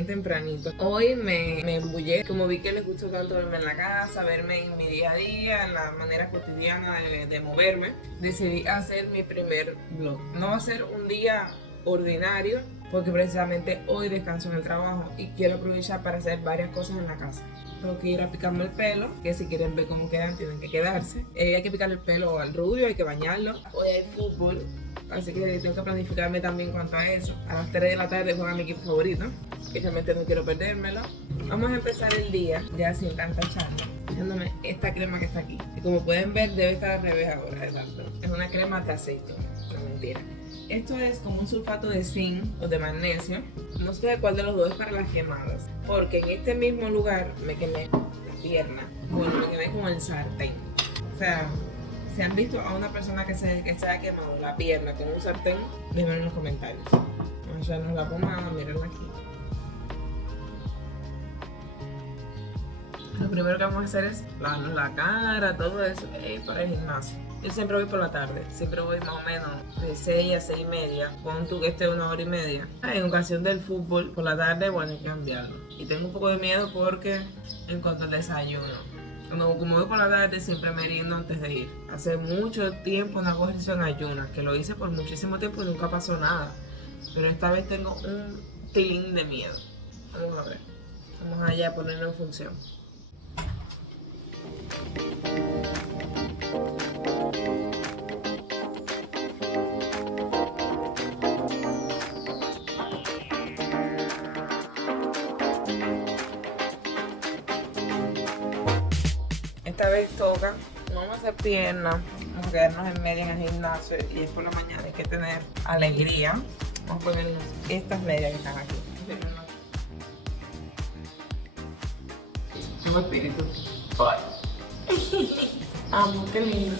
bien tempranito. Hoy me embullé, como vi que les gustó tanto verme en la casa, verme en mi día a día, en la manera cotidiana de moverme, decidí hacer mi primer vlog. No va a ser un día ordinario, porque precisamente hoy descanso en el trabajo y quiero aprovechar para hacer varias cosas en la casa. Tengo que ir a picarme el pelo, que si quieren ver cómo quedan tienen que quedarse. Hay que picarle el pelo al rubio, hay que bañarlo. Hoy hay fútbol, así que tengo que planificarme también en cuanto a eso. A las 3 de la tarde juega mi equipo favorito, que realmente no quiero perdérmelo. Vamos a empezar el día ya sin tanta charla, echándome esta crema que está aquí. Y como pueden ver debe estar al revés ahora, exacto. Es una crema de aceite, no mentira. Esto es como un sulfato de zinc o de magnesio. No sé cuál de los dos es para las quemadas, porque en este mismo lugar me quemé la pierna. Bueno, me quemé con el sartén. O sea, si han visto a una persona que se ha quemado la pierna con un sartén, déjenme en los comentarios. Vamos a echarnos la pomada, mírenla aquí. Lo primero que vamos a hacer es lavarnos la cara, todo eso, para el gimnasio. Yo siempre voy por la tarde, siempre voy más o menos de 6 a 6 y media. Pon tú que esté 1 hora y media. En ocasión del fútbol, por la tarde, bueno, hay que cambiarlo. Y tengo un poco de miedo porque en cuanto al desayuno, como voy por la tarde, siempre meriendo antes de ir. Hace mucho tiempo no hago ejercicio en ayunas, que lo hice por muchísimo tiempo y nunca pasó nada. Pero esta vez tengo un tilín de miedo. Vamos a ver. Vamos allá a ponerlo en función. Esta vez toca, no vamos a hacer piernas, vamos a quedarnos en media en el gimnasio y es por la mañana, hay que tener alegría. Vamos a ponernos estas medias que están aquí. Tengo espíritu. Amo, qué lindo.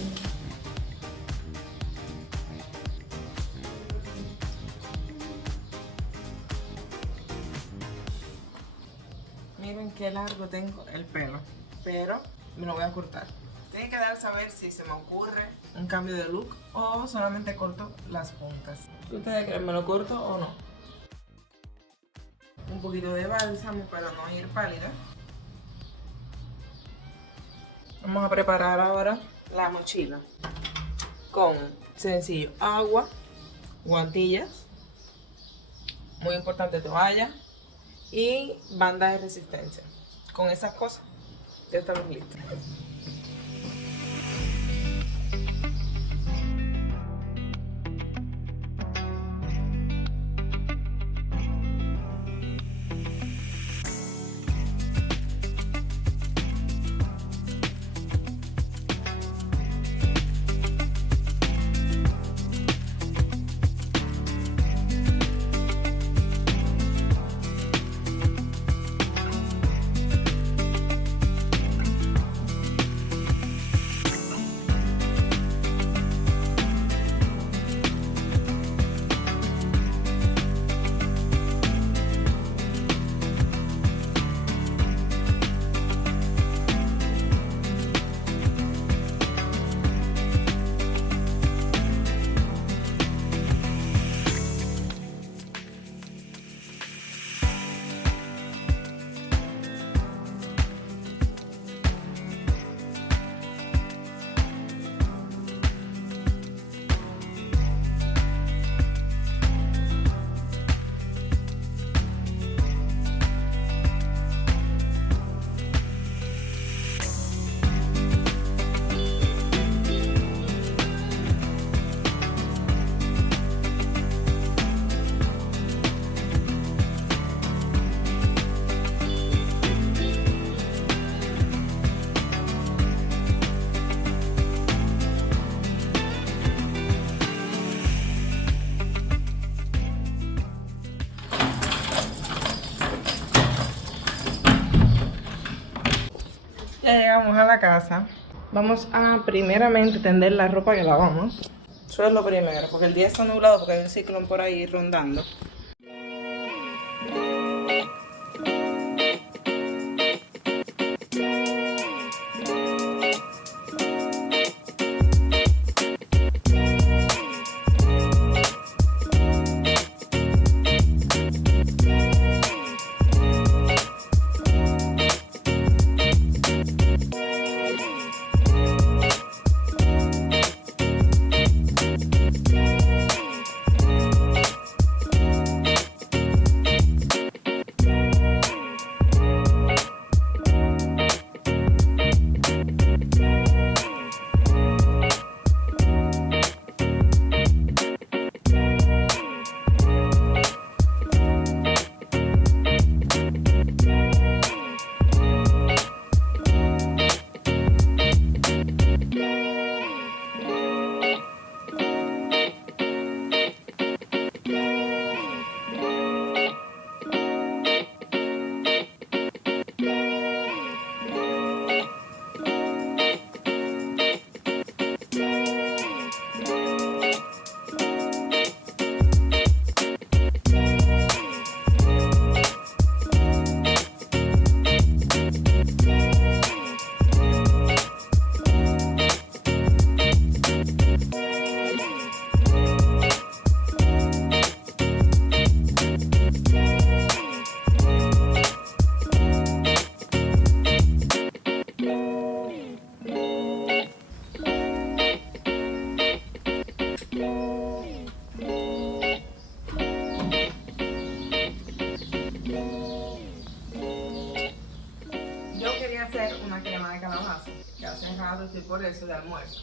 Miren qué largo tengo el pelo, pero me lo voy a cortar. Tienen que dar a saber si se me ocurre un cambio de look o solamente corto las puntas. ¿Ustedes creen me lo corto o no? Un poquito de bálsamo para no ir pálida. Vamos a preparar ahora la mochila con sencillo agua, guantillas, muy importante toalla y banda de resistencia. Con esas cosas ya estamos listos. Ya llegamos a la casa. Vamos a primeramente tender la ropa que lavamos. Eso es lo primero, porque el día está nublado porque hay un ciclón por ahí rondando. hacer una crema de calabaza, que hace rato estoy por eso de almuerzo.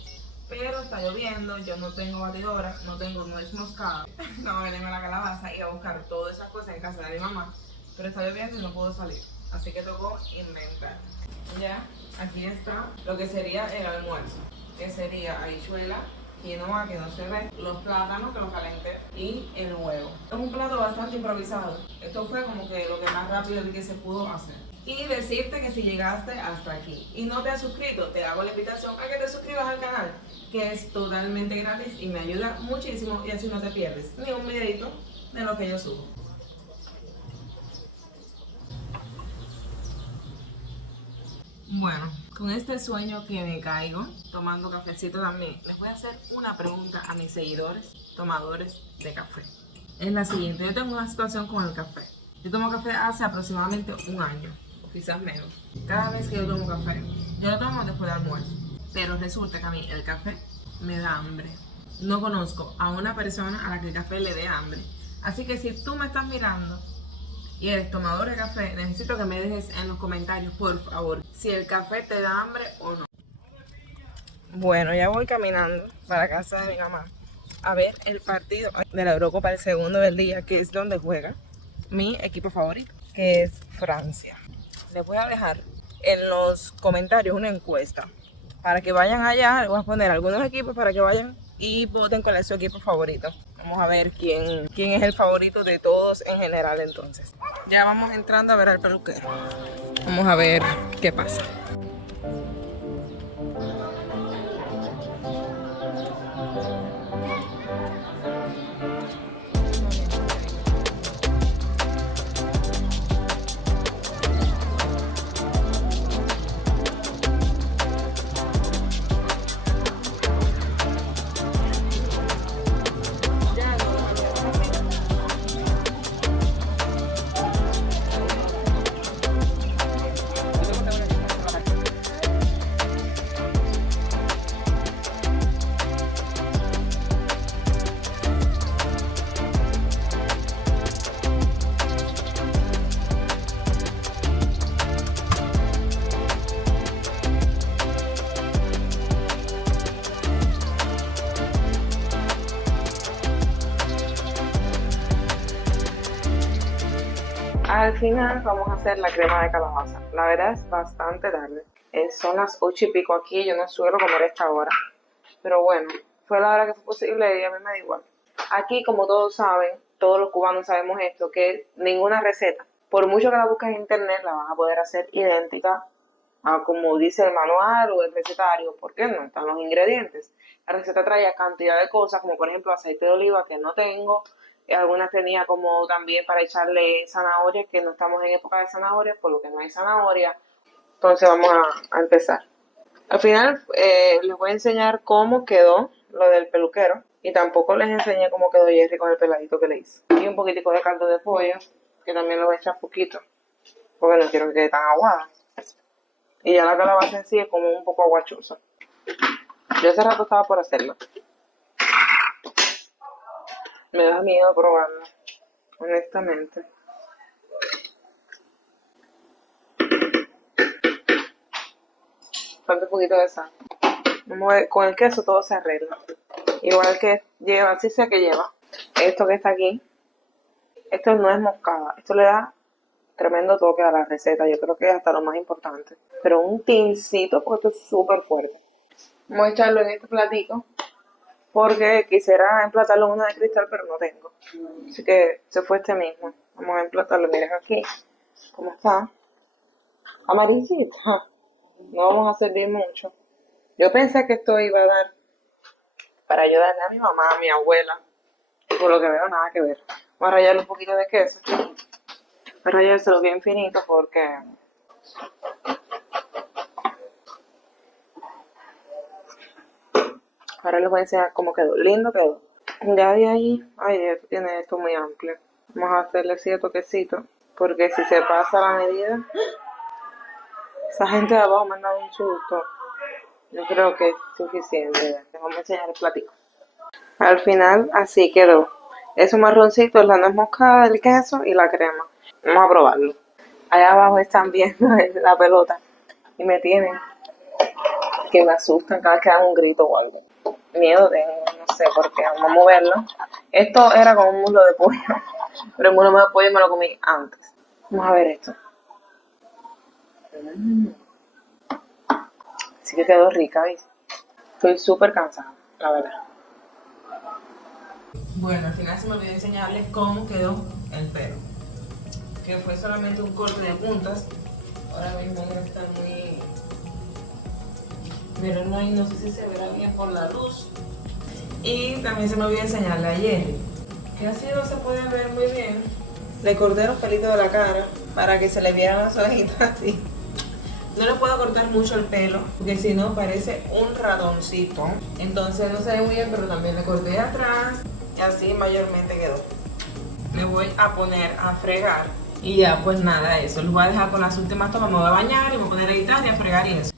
Pero está lloviendo, yo no tengo batidora, no tengo nuez moscada, no me tengo la calabaza y a buscar todas esas cosas en casa de mi mamá. Pero está lloviendo y no puedo salir, así que tocó inventar. Ya, aquí está lo que sería el almuerzo, que sería habichuela, quinoa que no se ve, los plátanos que los calenté y el huevo. Es un plato bastante improvisado. Esto fue como que lo que más rápido que se pudo hacer. Y decirte que si llegaste hasta aquí y no te has suscrito, te hago la invitación a que te suscribas al canal, que es totalmente gratis y me ayuda muchísimo y así no te pierdes ni un videito de lo que yo subo. Bueno, con este sueño que me caigo, tomando cafecito también, les voy a hacer una pregunta a mis seguidores, tomadores de café. Es la siguiente, yo tengo una situación con el café. Yo tomo café hace aproximadamente un año, o quizás menos. Cada vez que yo tomo café, yo lo tomo después del almuerzo. Pero resulta que a mí el café me da hambre. No conozco a una persona a la que el café le dé hambre. Así que si tú me estás mirando y eres tomador de café, necesito que me dejes en los comentarios, por favor, si el café te da hambre o no. Bueno, ya voy caminando para casa de mi mamá a ver el partido de la Eurocopa, el segundo del día, que es donde juega mi equipo favorito, que es Francia. Les voy a dejar en los comentarios una encuesta para que vayan allá. Les voy a poner algunos equipos para que vayan y voten cuál es su equipo favorito. Vamos a ver quién es el favorito de todos en general entonces. Ya vamos entrando a ver al peluquero. Vamos a ver qué pasa. Al final vamos a hacer la crema de calabaza. La verdad es bastante tarde. Son las 8:00 aquí, yo no suelo comer a esta hora. Pero bueno, fue la hora que fue posible y a mí me da igual. Aquí, como todos saben, todos los cubanos sabemos esto, que ninguna receta, por mucho que la busques en internet, la vas a poder hacer idéntica a como dice el manual o el recetario, porque no están los ingredientes. La receta traía cantidad de cosas, como por ejemplo aceite de oliva, que no tengo. Algunas tenía como también para echarle zanahoria, que no estamos en época de zanahoria, por lo que no hay zanahoria. Entonces vamos a empezar. Al final les voy a enseñar cómo quedó lo del peluquero. Y tampoco les enseñé cómo quedó Jerry con el peladito que le hice. Y un poquitico de caldo de pollo, que también lo voy a echar poquito, porque no quiero que quede tan aguada. Y ya la calabaza en sí es como un poco aguachosa. Yo hace rato estaba por hacerlo. Me da miedo probarla, honestamente. Falta un poquito de sal. Vamos a ver, con el queso todo se arregla. Igual que lleva, así sea que lleva. Esto que está aquí, esto no es moscada. Esto le da tremendo toque a la receta. Yo creo que es hasta lo más importante. Pero un tincito, porque esto es súper fuerte. Vamos a echarlo en este platico, porque quisiera emplatarlo en una de cristal, pero no tengo. Así que se fue este mismo. Vamos a emplatarlo. Miren aquí cómo está. Amarillita. No vamos a servir mucho. Yo pensé que esto iba a dar para ayudarle a mi mamá, a mi abuela. Y por lo que veo, nada que ver. Voy a rallarle un poquito de queso. Voy a rallárselo bien finito porque ahora les voy a enseñar cómo quedó. Lindo quedó. Ya de ahí, ay, esto tiene esto muy amplio. Vamos a hacerle así de toquecito, porque si se pasa la medida, esa gente de abajo me han dado un susto. Yo creo que es suficiente. Les vamos a enseñar el platico. Al final, así quedó. Eso marroncito es la nuez moscada, el queso y la crema. Vamos a probarlo. Allá abajo están viendo la pelota. y me tienen que me asustan cada vez que dan un grito o algo. Miedo tengo, no sé por qué, vamos a moverlo. Esto era como un muslo de pollo, pero el muslo de pollo me lo comí antes. Vamos a ver esto. Sí que quedó rica, ¿viste? Estoy súper cansada, la verdad. Bueno, al final se me olvidó enseñarles cómo quedó el pelo. Que fue solamente un corte de puntas. Ahora mismo no está muy... Pero no sé si se verá bien por la luz. Y también se me olvidó enseñarle a Jerry, que así no se puede ver muy bien. Le corté los pelitos de la cara para que se le vieran las orejitas así. No le puedo cortar mucho el pelo, porque si no parece un ratoncito. Entonces no se ve muy bien, pero también le corté de atrás y así mayormente quedó. Me voy a poner a fregar y ya pues nada, eso. Los voy a dejar con las últimas tomas, me voy a bañar y me voy a poner a editar y a fregar y eso.